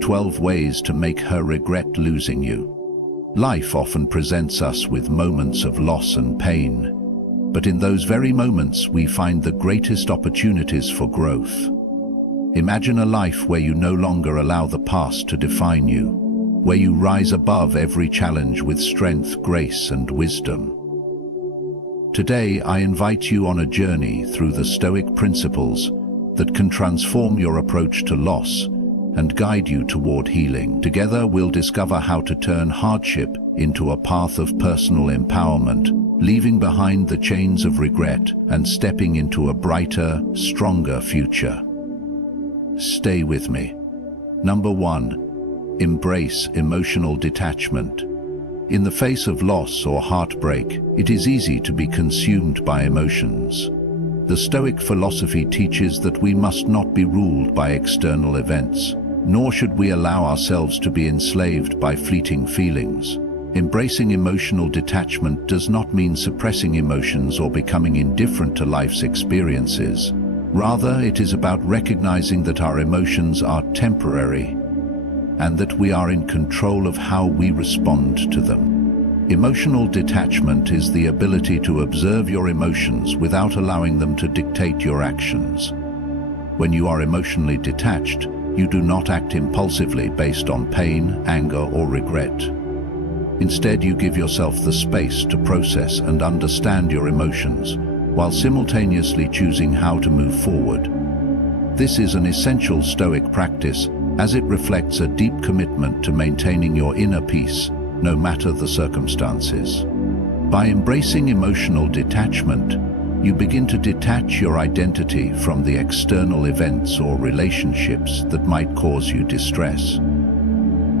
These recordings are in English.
12 ways to make her regret losing you. Life often presents us with moments of loss and pain, but in those very moments we find the greatest opportunities for growth. Imagine a life where you no longer allow the past to define you, where you rise above every challenge with strength, grace, and wisdom. Today, I invite you on a journey through the Stoic principles that can transform your approach to loss and guide you toward healing. Together, we'll discover how to turn hardship into a path of personal empowerment, leaving behind the chains of regret and stepping into a brighter, stronger future. Stay with me. Number 1. Embrace emotional detachment. In the face of loss or heartbreak, it is easy to be consumed by emotions. The Stoic philosophy teaches that we must not be ruled by external events, nor should we allow ourselves to be enslaved by fleeting feelings. Embracing emotional detachment does not mean suppressing emotions or becoming indifferent to life's experiences. Rather, it is about recognizing that our emotions are temporary and that we are in control of how we respond to them. Emotional detachment is the ability to observe your emotions without allowing them to dictate your actions. When you are emotionally detached, you do not act impulsively based on pain, anger, or regret. Instead, you give yourself the space to process and understand your emotions, while simultaneously choosing how to move forward. This is an essential Stoic practice, as it reflects a deep commitment to maintaining your inner peace, no matter the circumstances. By embracing emotional detachment, you begin to detach your identity from the external events or relationships that might cause you distress.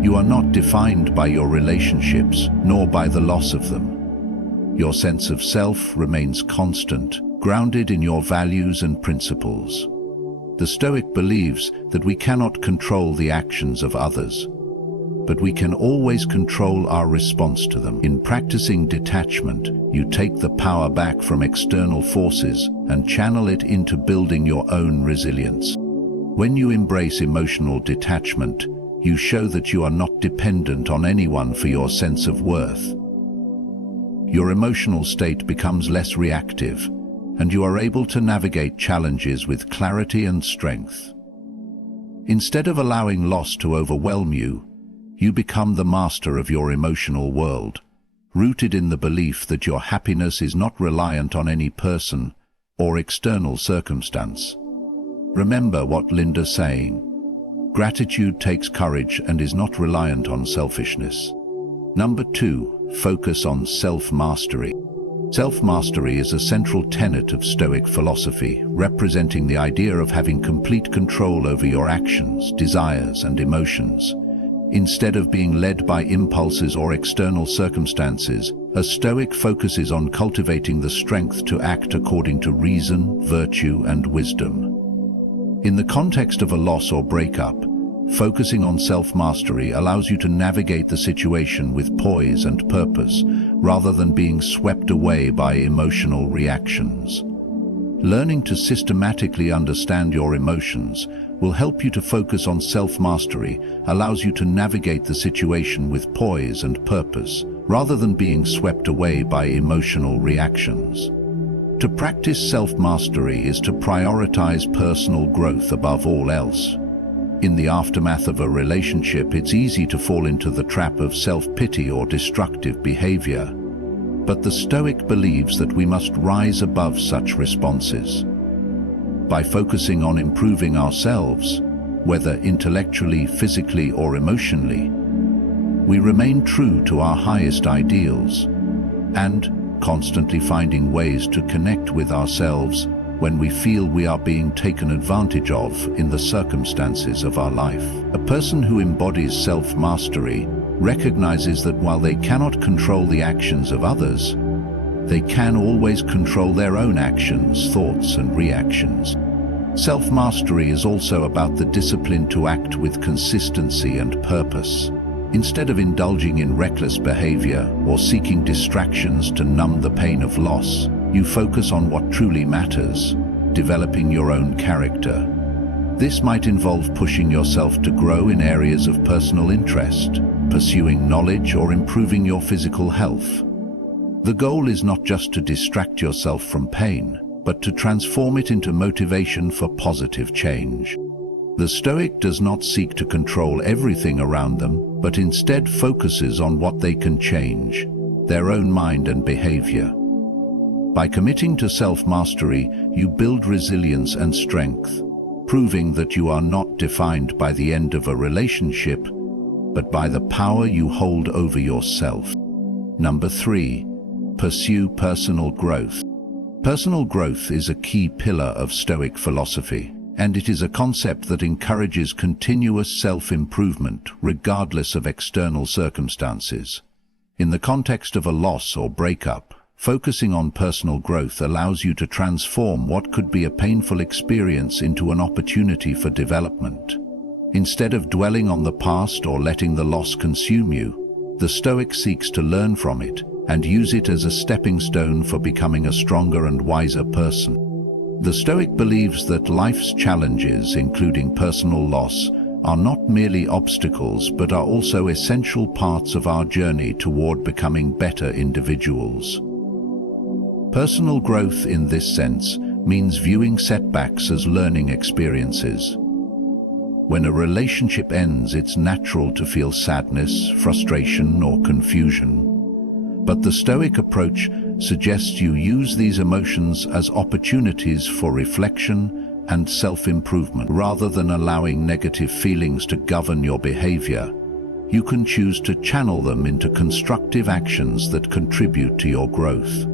You are not defined by your relationships, nor by the loss of them. Your sense of self remains constant, grounded in your values and principles. The Stoic believes that we cannot control the actions of others, but we can always control our response to them. In practicing detachment, you take the power back from external forces and channel it into building your own resilience. When you embrace emotional detachment, you show that you are not dependent on anyone for your sense of worth. Your emotional state becomes less reactive, and you are able to navigate challenges with clarity and strength. Instead of allowing loss to overwhelm you, you become the master of your emotional world, rooted in the belief that your happiness is not reliant on any person or external circumstance. Remember what Linda's saying: gratitude takes courage and is not reliant on selfishness. Number 2, focus on self-mastery. Self-mastery is a central tenet of Stoic philosophy, representing the idea of having complete control over your actions, desires, and emotions. Instead of being led by impulses or external circumstances, a Stoic focuses on cultivating the strength to act according to reason, virtue, and wisdom. In the context of a loss or breakup, focusing on self-mastery allows you to navigate the situation with poise and purpose, rather than being swept away by emotional reactions. Learning to systematically understand your emotions will help you to focus on self-mastery, allows you to navigate the situation with poise and purpose, rather than being swept away by emotional reactions. To practice self-mastery is to prioritize personal growth above all else. In the aftermath of a relationship, it's easy to fall into the trap of self-pity or destructive behavior. But the Stoic believes that we must rise above such responses. By focusing on improving ourselves, whether intellectually, physically, or emotionally, we remain true to our highest ideals and constantly finding ways to connect with ourselves when we feel we are being taken advantage of in the circumstances of our life. A person who embodies self-mastery recognizes that while they cannot control the actions of others, they can always control their own actions, thoughts, and reactions. Self-mastery is also about the discipline to act with consistency and purpose. Instead of indulging in reckless behavior or seeking distractions to numb the pain of loss, you focus on what truly matters, developing your own character. This might involve pushing yourself to grow in areas of personal interest, pursuing knowledge, or improving your physical health. The goal is not just to distract yourself from pain, but to transform it into motivation for positive change. The Stoic does not seek to control everything around them, but instead focuses on what they can change, their own mind and behavior. By committing to self-mastery, you build resilience and strength, proving that you are not defined by the end of a relationship, but by the power you hold over yourself. Number 3. Pursue personal growth. Personal growth is a key pillar of Stoic philosophy, and it is a concept that encourages continuous self-improvement regardless of external circumstances. In the context of a loss or breakup, focusing on personal growth allows you to transform what could be a painful experience into an opportunity for development. Instead of dwelling on the past or letting the loss consume you, the Stoic seeks to learn from it and use it as a stepping stone for becoming a stronger and wiser person. The Stoic believes that life's challenges, including personal loss, are not merely obstacles but are also essential parts of our journey toward becoming better individuals. Personal growth in this sense means viewing setbacks as learning experiences. When a relationship ends, it's natural to feel sadness, frustration, or confusion. But the Stoic approach suggests you use these emotions as opportunities for reflection and self-improvement. Rather than allowing negative feelings to govern your behavior, you can choose to channel them into constructive actions that contribute to your growth.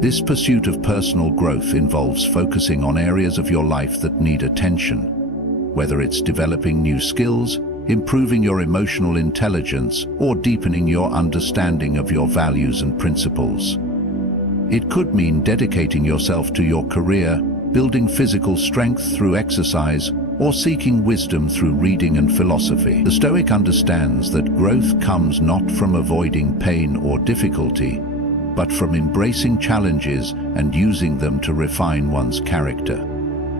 This pursuit of personal growth involves focusing on areas of your life that need attention, whether it's developing new skills, improving your emotional intelligence, or deepening your understanding of your values and principles. It could mean dedicating yourself to your career, building physical strength through exercise, or seeking wisdom through reading and philosophy. The Stoic understands that growth comes not from avoiding pain or difficulty, but from embracing challenges and using them to refine one's character.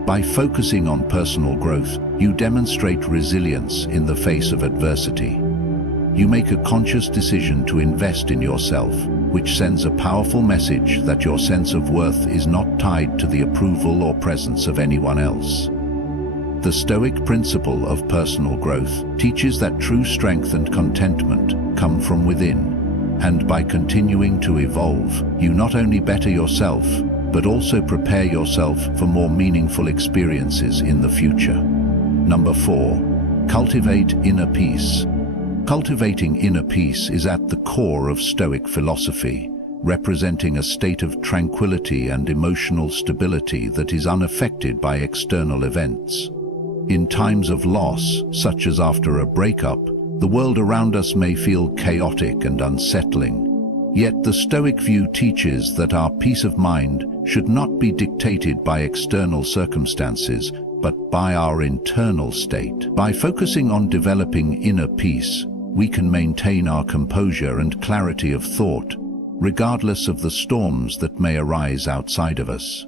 By focusing on personal growth, you demonstrate resilience in the face of adversity. You make a conscious decision to invest in yourself, which sends a powerful message that your sense of worth is not tied to the approval or presence of anyone else. The Stoic principle of personal growth teaches that true strength and contentment come from within, and by continuing to evolve, you not only better yourself, but also prepare yourself for more meaningful experiences in the future. Number 4. Cultivate inner peace. Cultivating inner peace is at the core of Stoic philosophy, representing a state of tranquility and emotional stability that is unaffected by external events. In times of loss, such as after a breakup, the world around us may feel chaotic and unsettling. Yet the Stoic view teaches that our peace of mind should not be dictated by external circumstances, but by our internal state. By focusing on developing inner peace, we can maintain our composure and clarity of thought, regardless of the storms that may arise outside of us.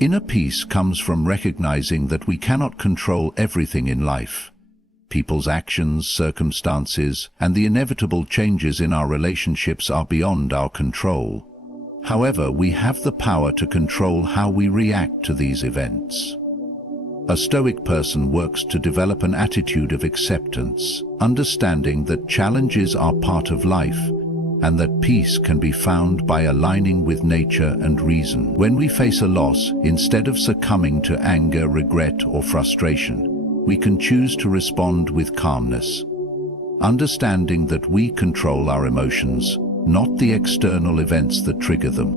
Inner peace comes from recognizing that we cannot control everything in life. People's actions, circumstances, and the inevitable changes in our relationships are beyond our control. However, we have the power to control how we react to these events. A Stoic person works to develop an attitude of acceptance, understanding that challenges are part of life, and that peace can be found by aligning with nature and reason. When we face a loss, instead of succumbing to anger, regret, or frustration, we can choose to respond with calmness, understanding that we control our emotions, not the external events that trigger them.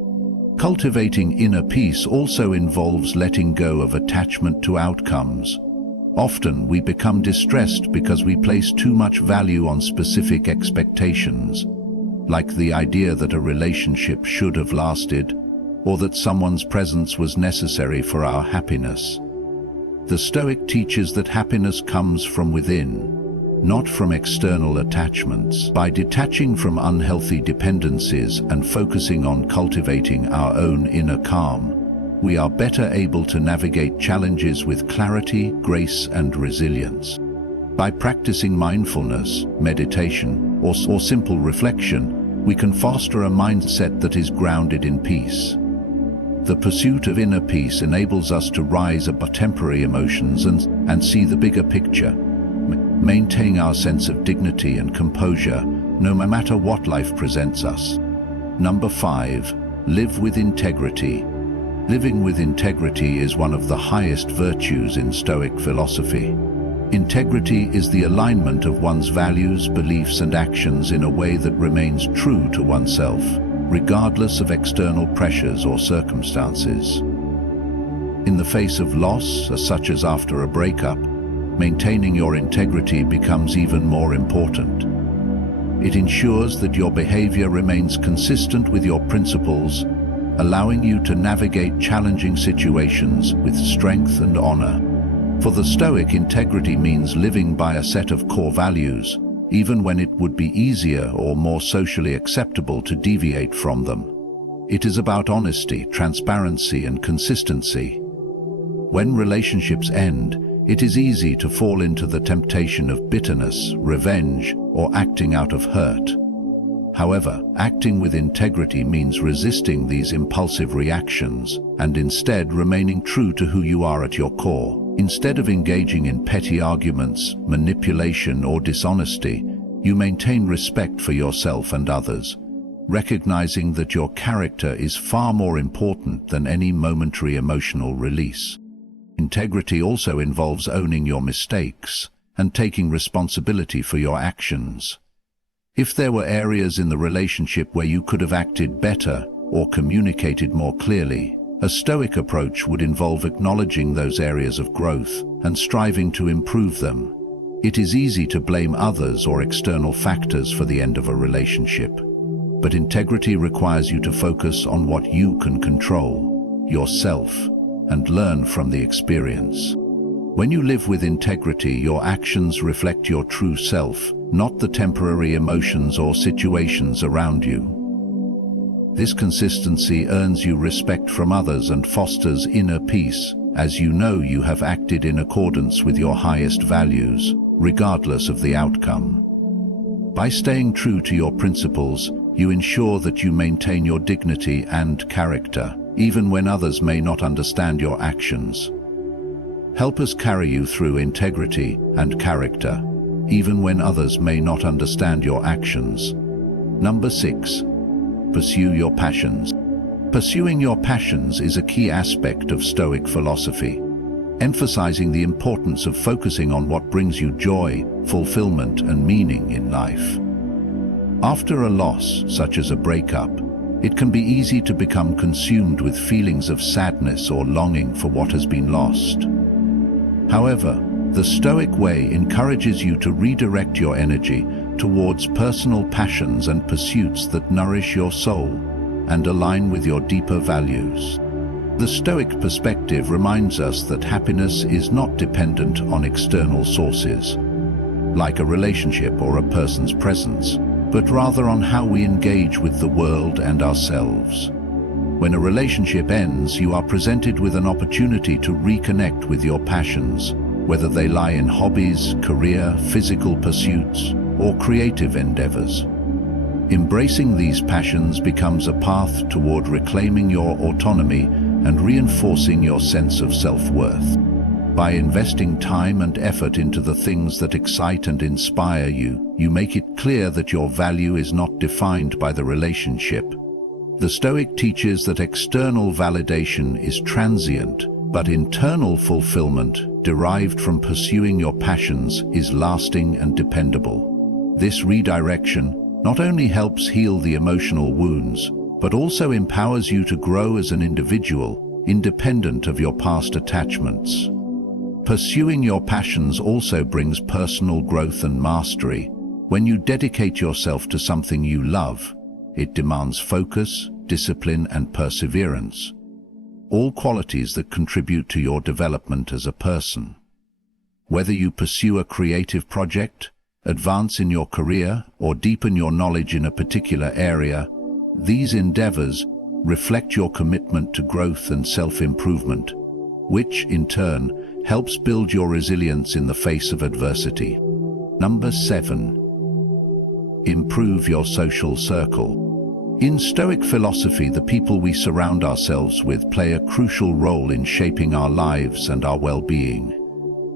Cultivating inner peace also involves letting go of attachment to outcomes. Often we become distressed because we place too much value on specific expectations, like the idea that a relationship should have lasted, or that someone's presence was necessary for our happiness. The Stoic teaches that happiness comes from within, not from external attachments. By detaching from unhealthy dependencies and focusing on cultivating our own inner calm, we are better able to navigate challenges with clarity, grace, and resilience. By practicing mindfulness, meditation, or simple reflection, we can foster a mindset that is grounded in peace. The pursuit of inner peace enables us to rise above temporary emotions and see the bigger picture, maintaining our sense of dignity and composure no matter what life presents us. Number 5. Live with integrity. Living with integrity is one of the highest virtues in Stoic philosophy. Integrity is the alignment of one's values, beliefs, and actions in a way that remains true to oneself, regardless of external pressures or circumstances. In the face of loss, such as after a breakup, maintaining your integrity becomes even more important. It ensures that your behavior remains consistent with your principles, allowing you to navigate challenging situations with strength and honor. For the Stoic, integrity means living by a set of core values, even when it would be easier or more socially acceptable to deviate from them. It is about honesty, transparency, and consistency. When relationships end, it is easy to fall into the temptation of bitterness, revenge, or acting out of hurt. However, acting with integrity means resisting these impulsive reactions and instead remaining true to who you are at your core. Instead of engaging in petty arguments, manipulation, or dishonesty, you maintain respect for yourself and others, recognizing that your character is far more important than any momentary emotional release. Integrity also involves owning your mistakes and taking responsibility for your actions. If there were areas in the relationship where you could have acted better or communicated more clearly, a Stoic approach would involve acknowledging those areas of growth and striving to improve them. It is easy to blame others or external factors for the end of a relationship, but integrity requires you to focus on what you can control, yourself, and learn from the experience. When you live with integrity, your actions reflect your true self, not the temporary emotions or situations around you. This consistency earns you respect from others and fosters inner peace, as you know you have acted in accordance with your highest values, regardless of the outcome. By staying true to your principles, you ensure that you maintain your dignity and character, even when others may not understand your actions. Help us carry you through integrity and character, even when others may not understand your actions. Number 6. Pursue your passions. Pursuing your passions is a key aspect of Stoic philosophy, emphasizing the importance of focusing on what brings you joy, fulfillment, and meaning in life. After a loss, such as a breakup, it can be easy to become consumed with feelings of sadness or longing for what has been lost. However, the Stoic way encourages you to redirect your energy towards personal passions and pursuits that nourish your soul and align with your deeper values. The Stoic perspective reminds us that happiness is not dependent on external sources, like a relationship or a person's presence, but rather on how we engage with the world and ourselves. When a relationship ends, you are presented with an opportunity to reconnect with your passions, whether they lie in hobbies, career, physical pursuits, or creative endeavors. Embracing these passions becomes a path toward reclaiming your autonomy and reinforcing your sense of self-worth. By investing time and effort into the things that excite and inspire you, you make it clear that your value is not defined by the relationship. The Stoic teaches that external validation is transient, but internal fulfillment, derived from pursuing your passions, is lasting and dependable. This redirection not only helps heal the emotional wounds, but also empowers you to grow as an individual, independent of your past attachments. Pursuing your passions also brings personal growth and mastery. When you dedicate yourself to something you love, it demands focus, discipline, and perseverance, all qualities that contribute to your development as a person. Whether you pursue a creative project, advance in your career, or deepen your knowledge in a particular area, these endeavors reflect your commitment to growth and self-improvement, which, in turn, helps build your resilience in the face of adversity. Number 7. Improve your social circle. In Stoic philosophy, the people we surround ourselves with play a crucial role in shaping our lives and our well-being.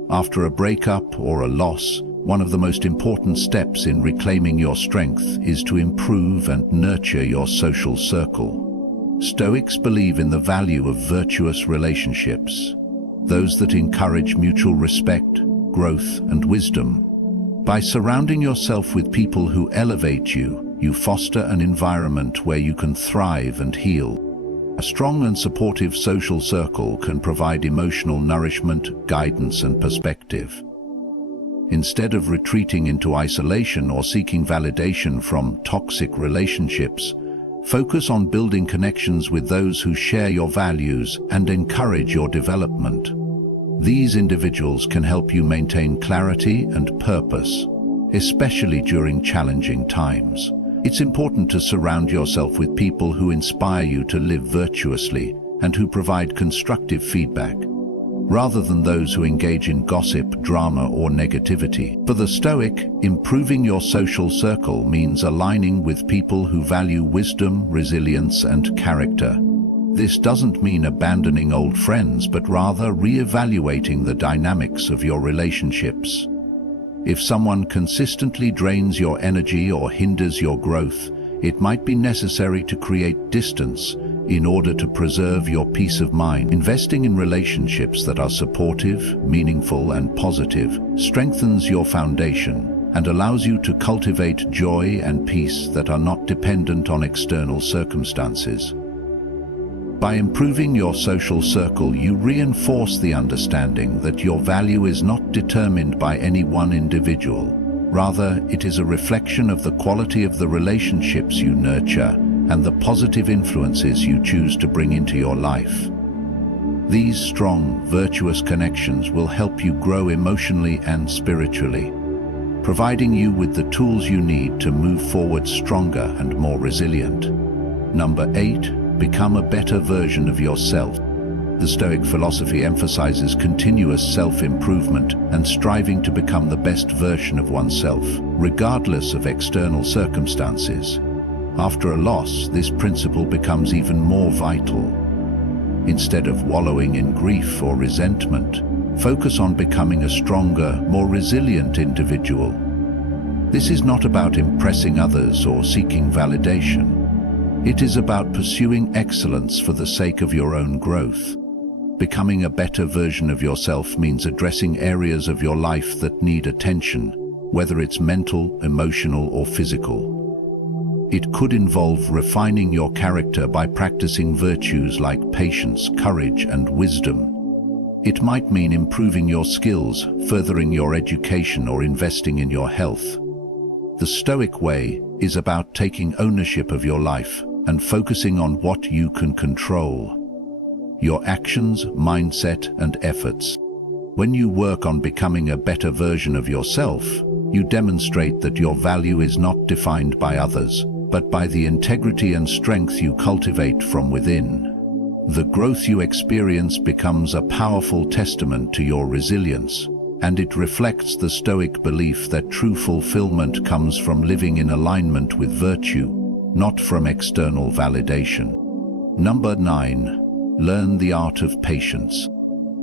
After a breakup or a loss, one of the most important steps in reclaiming your strength is to improve and nurture your social circle. Stoics believe in the value of virtuous relationships, those that encourage mutual respect, growth, and wisdom. By surrounding yourself with people who elevate you, you foster an environment where you can thrive and heal. A strong and supportive social circle can provide emotional nourishment, guidance, and perspective. Instead of retreating into isolation or seeking validation from toxic relationships, focus on building connections with those who share your values and encourage your development. These individuals can help you maintain clarity and purpose, especially during challenging times. It's important to surround yourself with people who inspire you to live virtuously and who provide constructive feedback, rather than those who engage in gossip, drama, or negativity. For the Stoic, improving your social circle means aligning with people who value wisdom, resilience, and character. This doesn't mean abandoning old friends, but rather re-evaluating the dynamics of your relationships. If someone consistently drains your energy or hinders your growth, it might be necessary to create distance in order to preserve your peace of mind. Investing in relationships that are supportive, meaningful, and positive strengthens your foundation and allows you to cultivate joy and peace that are not dependent on external circumstances. By improving your social circle, you reinforce the understanding that your value is not determined by any one individual. Rather, it is a reflection of the quality of the relationships you nurture and the positive influences you choose to bring into your life. These strong, virtuous connections will help you grow emotionally and spiritually, providing you with the tools you need to move forward stronger and more resilient. Number 8. Become a better version of yourself. The Stoic philosophy emphasizes continuous self-improvement and striving to become the best version of oneself, regardless of external circumstances. After a loss, this principle becomes even more vital. Instead of wallowing in grief or resentment, focus on becoming a stronger, more resilient individual. This is not about impressing others or seeking validation. It is about pursuing excellence for the sake of your own growth. Becoming a better version of yourself means addressing areas of your life that need attention, whether it's mental, emotional, or physical. It could involve refining your character by practicing virtues like patience, courage, and wisdom. It might mean improving your skills, furthering your education, or investing in your health. The Stoic way is about taking ownership of your life and focusing on what you can control: your actions, mindset, and efforts. When you work on becoming a better version of yourself, you demonstrate that your value is not defined by others, but by the integrity and strength you cultivate from within. The growth you experience becomes a powerful testament to your resilience, and it reflects the Stoic belief that true fulfillment comes from living in alignment with virtue, not from external validation. Number 9. Learn the art of patience.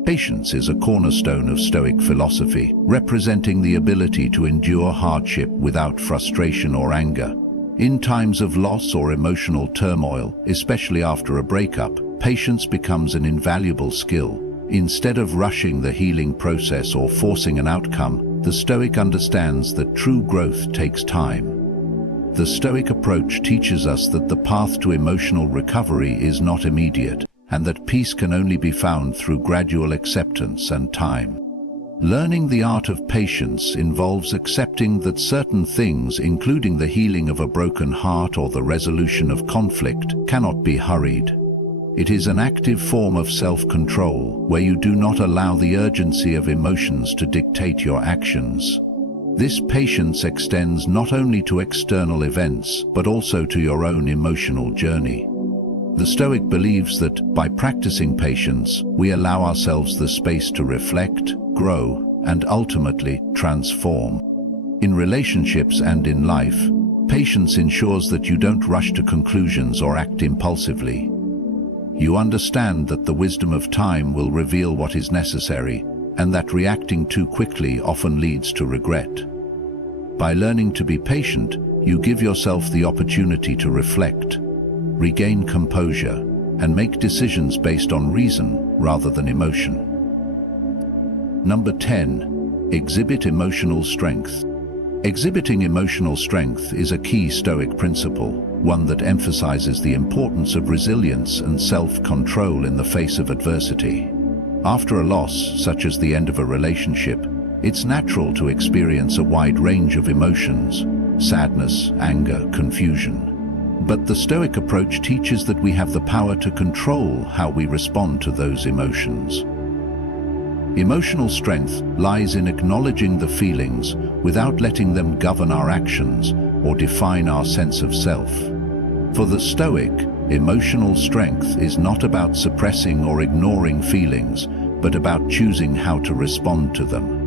Patience is a cornerstone of Stoic philosophy, representing the ability to endure hardship without frustration or anger. In times of loss or emotional turmoil, especially after a breakup, patience becomes an invaluable skill. Instead of rushing the healing process or forcing an outcome, the Stoic understands that true growth takes time. The Stoic approach teaches us that the path to emotional recovery is not immediate, and that peace can only be found through gradual acceptance and time. Learning the art of patience involves accepting that certain things, including the healing of a broken heart or the resolution of conflict, cannot be hurried. It is an active form of self-control, where you do not allow the urgency of emotions to dictate your actions. This patience extends not only to external events, but also to your own emotional journey. The Stoic believes that, by practicing patience, we allow ourselves the space to reflect, grow, and ultimately transform. In relationships and in life, patience ensures that you don't rush to conclusions or act impulsively. You understand that the wisdom of time will reveal what is necessary, and that reacting too quickly often leads to regret. By learning to be patient, you give yourself the opportunity to reflect, regain composure, and make decisions based on reason rather than emotion. Number 10. Exhibit emotional strength. Exhibiting emotional strength is a key Stoic principle, one that emphasizes the importance of resilience and self-control in the face of adversity. After a loss, such as the end of a relationship, it's natural to experience a wide range of emotions: sadness, anger, confusion. But the Stoic approach teaches that we have the power to control how we respond to those emotions. Emotional strength lies in acknowledging the feelings without letting them govern our actions or define our sense of self. For the Stoic, emotional strength is not about suppressing or ignoring feelings, but about choosing how to respond to them.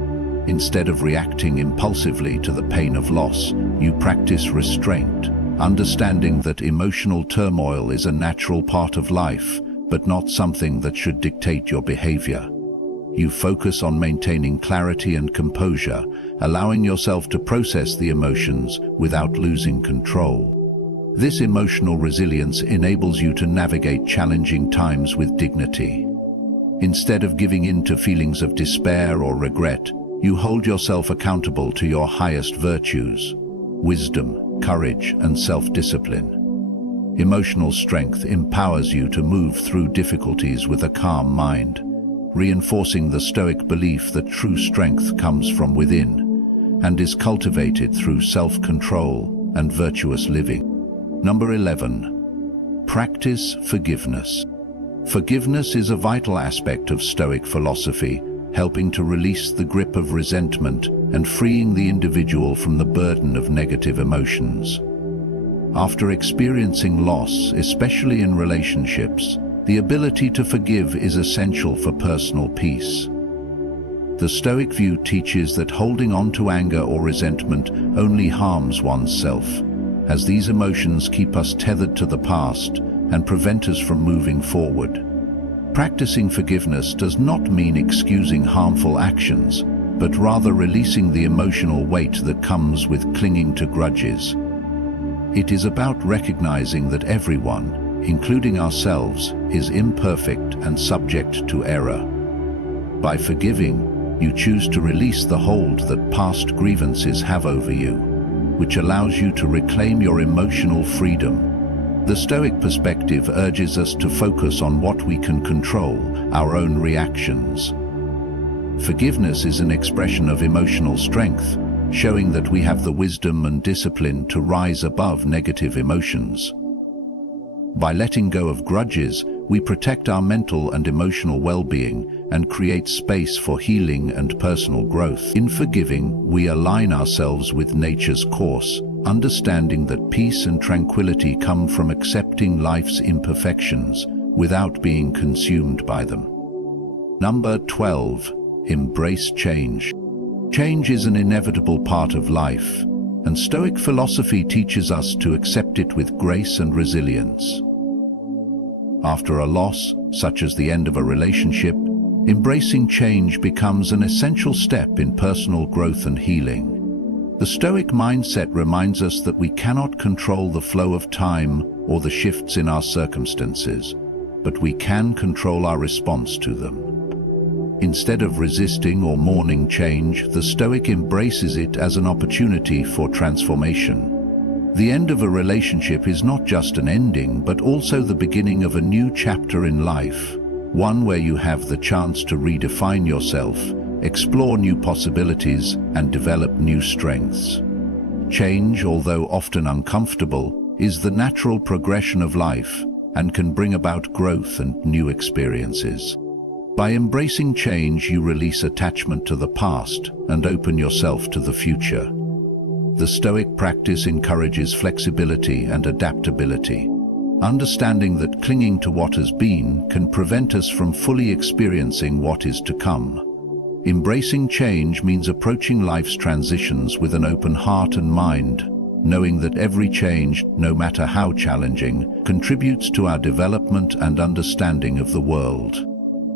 Instead of reacting impulsively to the pain of loss, you practice restraint, understanding that emotional turmoil is a natural part of life, but not something that should dictate your behavior. You focus on maintaining clarity and composure, allowing yourself to process the emotions without losing control. This emotional resilience enables you to navigate challenging times with dignity. Instead of giving in to feelings of despair or regret, you hold yourself accountable to your highest virtues: wisdom, courage, and self-discipline. Emotional strength empowers you to move through difficulties with a calm mind, reinforcing the Stoic belief that true strength comes from within and is cultivated through self-control and virtuous living. Number 11. Practice forgiveness. Forgiveness is a vital aspect of Stoic philosophy, helping to release the grip of resentment and freeing the individual from the burden of negative emotions. After experiencing loss, especially in relationships, the ability to forgive is essential for personal peace. The Stoic view teaches that holding on to anger or resentment only harms oneself, as these emotions keep us tethered to the past and prevent us from moving forward. Practicing forgiveness does not mean excusing harmful actions, but rather releasing the emotional weight that comes with clinging to grudges. It is about recognizing that everyone, including ourselves, is imperfect and subject to error. By forgiving, you choose to release the hold that past grievances have over you, which allows you to reclaim your emotional freedom. The Stoic perspective urges us to focus on what we can control, our own reactions. Forgiveness is an expression of emotional strength, showing that we have the wisdom and discipline to rise above negative emotions. By letting go of grudges, we protect our mental and emotional well-being and create space for healing and personal growth. In forgiving, we align ourselves with nature's course, understanding that peace and tranquility come from accepting life's imperfections without being consumed by them. Number 12. Embrace change. Change is an inevitable part of life, and Stoic philosophy teaches us to accept it with grace and resilience. After a loss, such as the end of a relationship, embracing change becomes an essential step in personal growth and healing. The Stoic mindset reminds us that we cannot control the flow of time or the shifts in our circumstances, but we can control our response to them. Instead of resisting or mourning change, the Stoic embraces it as an opportunity for transformation. The end of a relationship is not just an ending, but also the beginning of a new chapter in life, one where you have the chance to redefine yourself, explore new possibilities, and develop new strengths. Change, although often uncomfortable, is the natural progression of life and can bring about growth and new experiences. By embracing change, you release attachment to the past and open yourself to the future. The Stoic practice encourages flexibility and adaptability, understanding that clinging to what has been can prevent us from fully experiencing what is to come. Embracing change means approaching life's transitions with an open heart and mind, knowing that every change, no matter how challenging, contributes to our development and understanding of the world.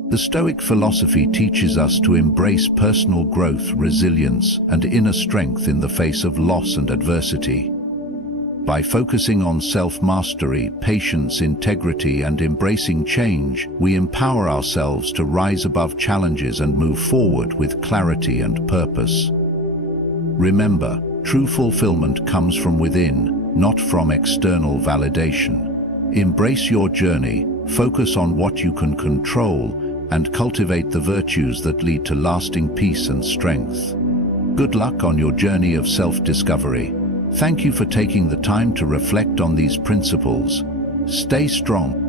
The Stoic philosophy teaches us to embrace personal growth, resilience, and inner strength in the face of loss and adversity. By focusing on self-mastery, patience, integrity, and embracing change, we empower ourselves to rise above challenges and move forward with clarity and purpose. Remember, true fulfillment comes from within, not from external validation. Embrace your journey, focus on what you can control, and cultivate the virtues that lead to lasting peace and strength. Good luck on your journey of self-discovery. Thank you for taking the time to reflect on these principles. Stay strong.